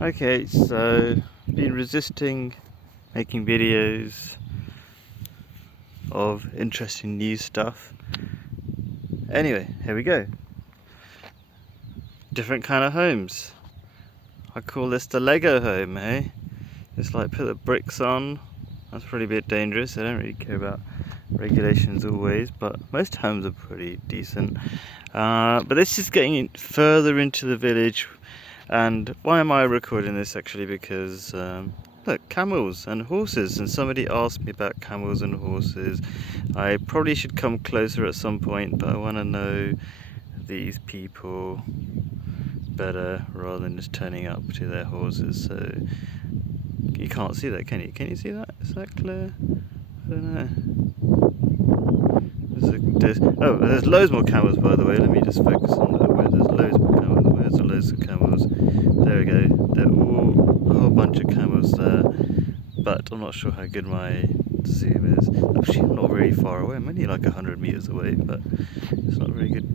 Okay, so been resisting making videos of interesting news stuff. Anyway, here we go. Different kind of homes. I call this the Lego home, eh? It's like put the bricks on. That's probably a bit dangerous. I don't really care about regulations always, but most homes are pretty decent. But this is getting further into the village. And why am I recording this actually? Because look, camels and horses, and somebody asked me about camels and horses. I probably should come closer at some point, but I want to know these people better rather than just turning up to their horses. So you can't see that, can you? Can you see that? Is that clear? I don't know. There's loads more camels, by the way. Let me just focus on where there's loads more camels. Where's the loads of camels? There we go. They're all a whole bunch of camels there, but I'm not sure how good my zoom is. Actually, I'm not very far away. I'm only like 100 meters away, but it's not very good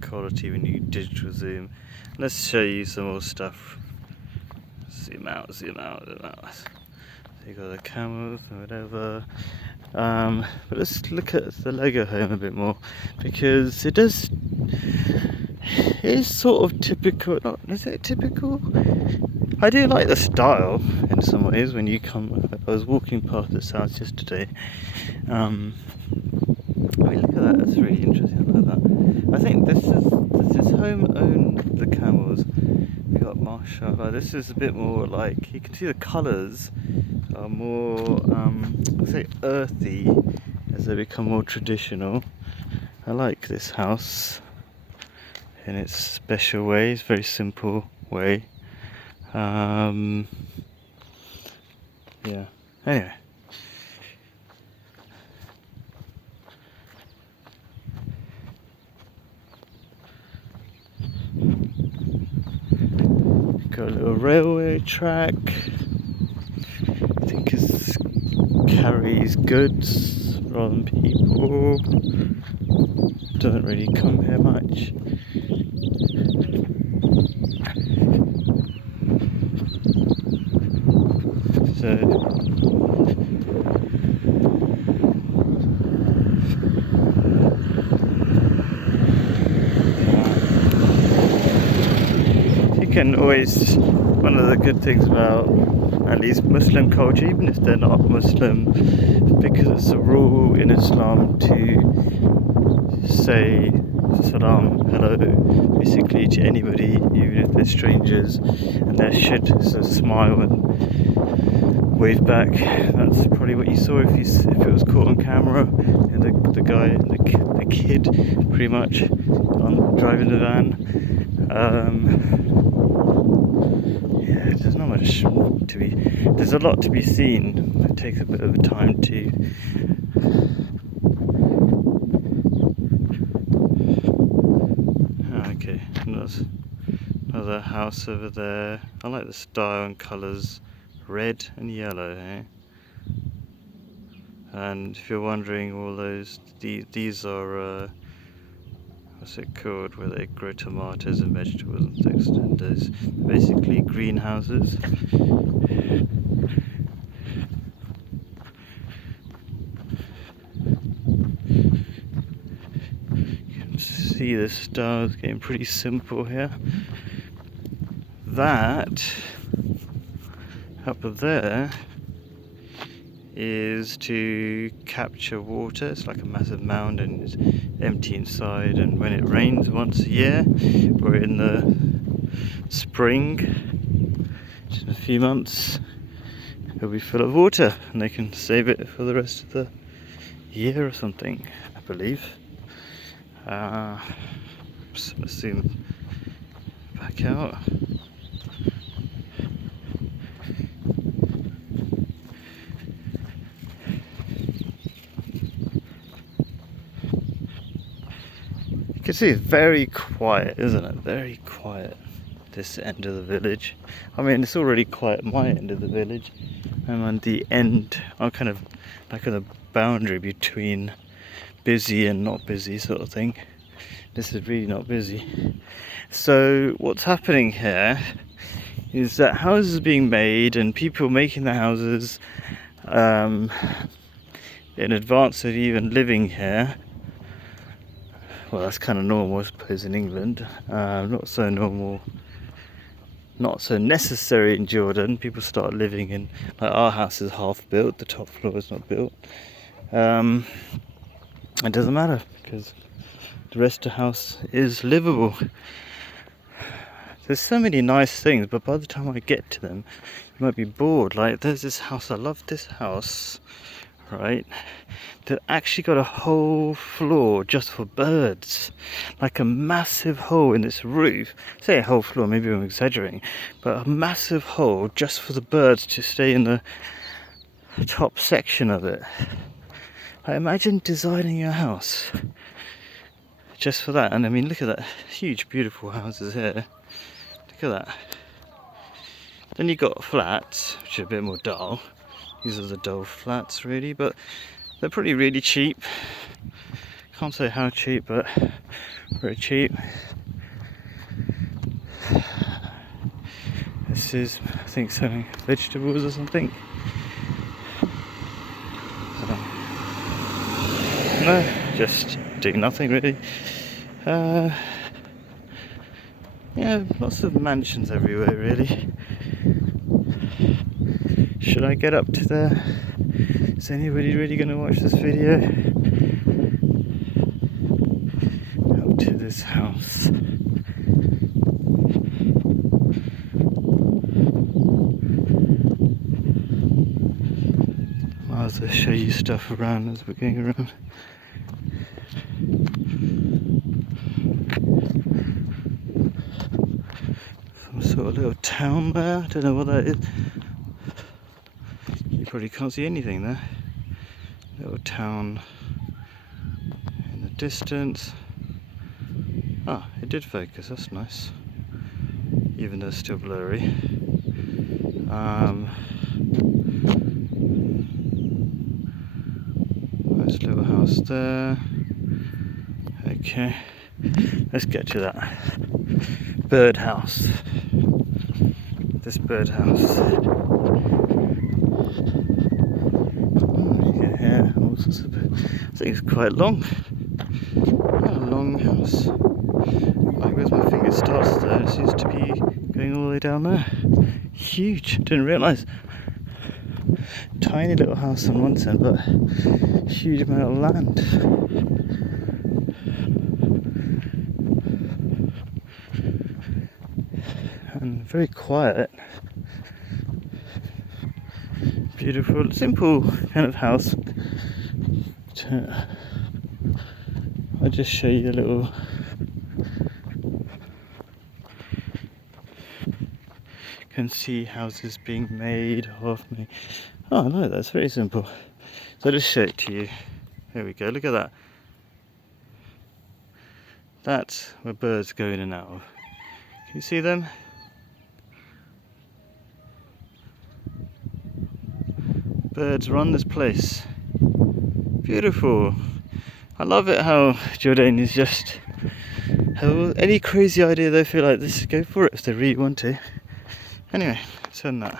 quality when you digital zoom. Let's show you some more stuff. Zoom out, zoom out, zoom out. So you got the camels and whatever. But let's look at the Lego home a bit more, because it is sort of typical. Not, is it typical? I do like the style in some ways. When you come, I was walking past this house yesterday. I mean, look at that. That's really interesting. I like that. I think does this home own the camels? We got mashallah. This is a bit more like, you can see the colours are more, I'd say earthy as they become more traditional. I like this house in its special way. It's a very simple way. Yeah. Anyway. Got a little railway track. I think it carries goods rather than people. Don't really come here much. So you can always, one of the good things about at least Muslim culture, even if they're not Muslim, because it's a rule in Islam to say salam, hello, basically to anybody, even if they're strangers, and they should sort of smile and wave back. That's probably what you saw if it was caught on camera. And the guy, the kid, pretty much driving the van. Yeah, there's not much to be. There's a lot to be seen. It takes a bit of time to. Okay, another house over there. I like the style and colours, red and yellow. Eh? And if you're wondering, all these are what's it called, where they grow tomatoes and vegetables and things. And those basically greenhouses. You can see the stars getting pretty simple here. That up there is to capture water. It's like a massive mound and it's empty inside, and when it rains once a year, or in the spring, just in a few months, it'll be full of water and they can save it for the rest of the year or something, I believe. Let's zoom back out. You can see it's very quiet, isn't it? Very quiet, this end of the village. I mean, it's already quiet my end of the village. I'm on the end, I'm kind of like on the boundary between busy and not busy sort of thing. This is really not busy. So what's happening here is that houses are being made and people making the houses in advance of even living here. Well, that's kind of normal, I suppose, in England. Not so normal, not so necessary in Jordan. People start living in, like our house is half built, the top floor is not built. It doesn't matter because the rest of the house is livable. There's so many nice things, but by the time I get to them, you might be bored. Like there's this house, I love this house, right? That actually got a whole floor just for birds. Like a massive hole in this roof. Say a whole floor, maybe I'm exaggerating, but a massive hole just for the birds to stay in the top section of it. I imagine designing your house just for that. And I mean, look at that huge, beautiful houses here. Look at that. Then you got flats, which are a bit more dull. These are the dull flats, really, but they're pretty really cheap. Can't say how cheap, but very cheap. This is, I think, selling vegetables or something. No, just doing nothing really. Yeah, lots of mansions everywhere really. Should I get up to there? Is anybody really going to watch this video? Up to this house. Might as well show you stuff around as we're going around. Some sort of little town there, I don't know what that is. You probably can't see anything there. Little town in the distance. Ah, it did focus, that's nice. Even though it's still blurry. Nice little house there. Okay, let's get to that birdhouse. This birdhouse. Yeah, all sorts of birds. I think it's quite long. Quite a long house. Like where's my finger starts there, it seems to be going all the way down there. Huge, didn't realise. Tiny little house on one side, but huge amount of land. And very quiet. Beautiful, simple kind of house. I'll just show you a little. Can see houses being made of me. Oh no, that's very simple. So I'll just show it to you. There we go, look at that. That's where birds go in and out of. Can you see them? Birds run this place. Beautiful. I love it how Jordanians just have any crazy idea they feel like this, go for it if they really want to. Anyway, turn that.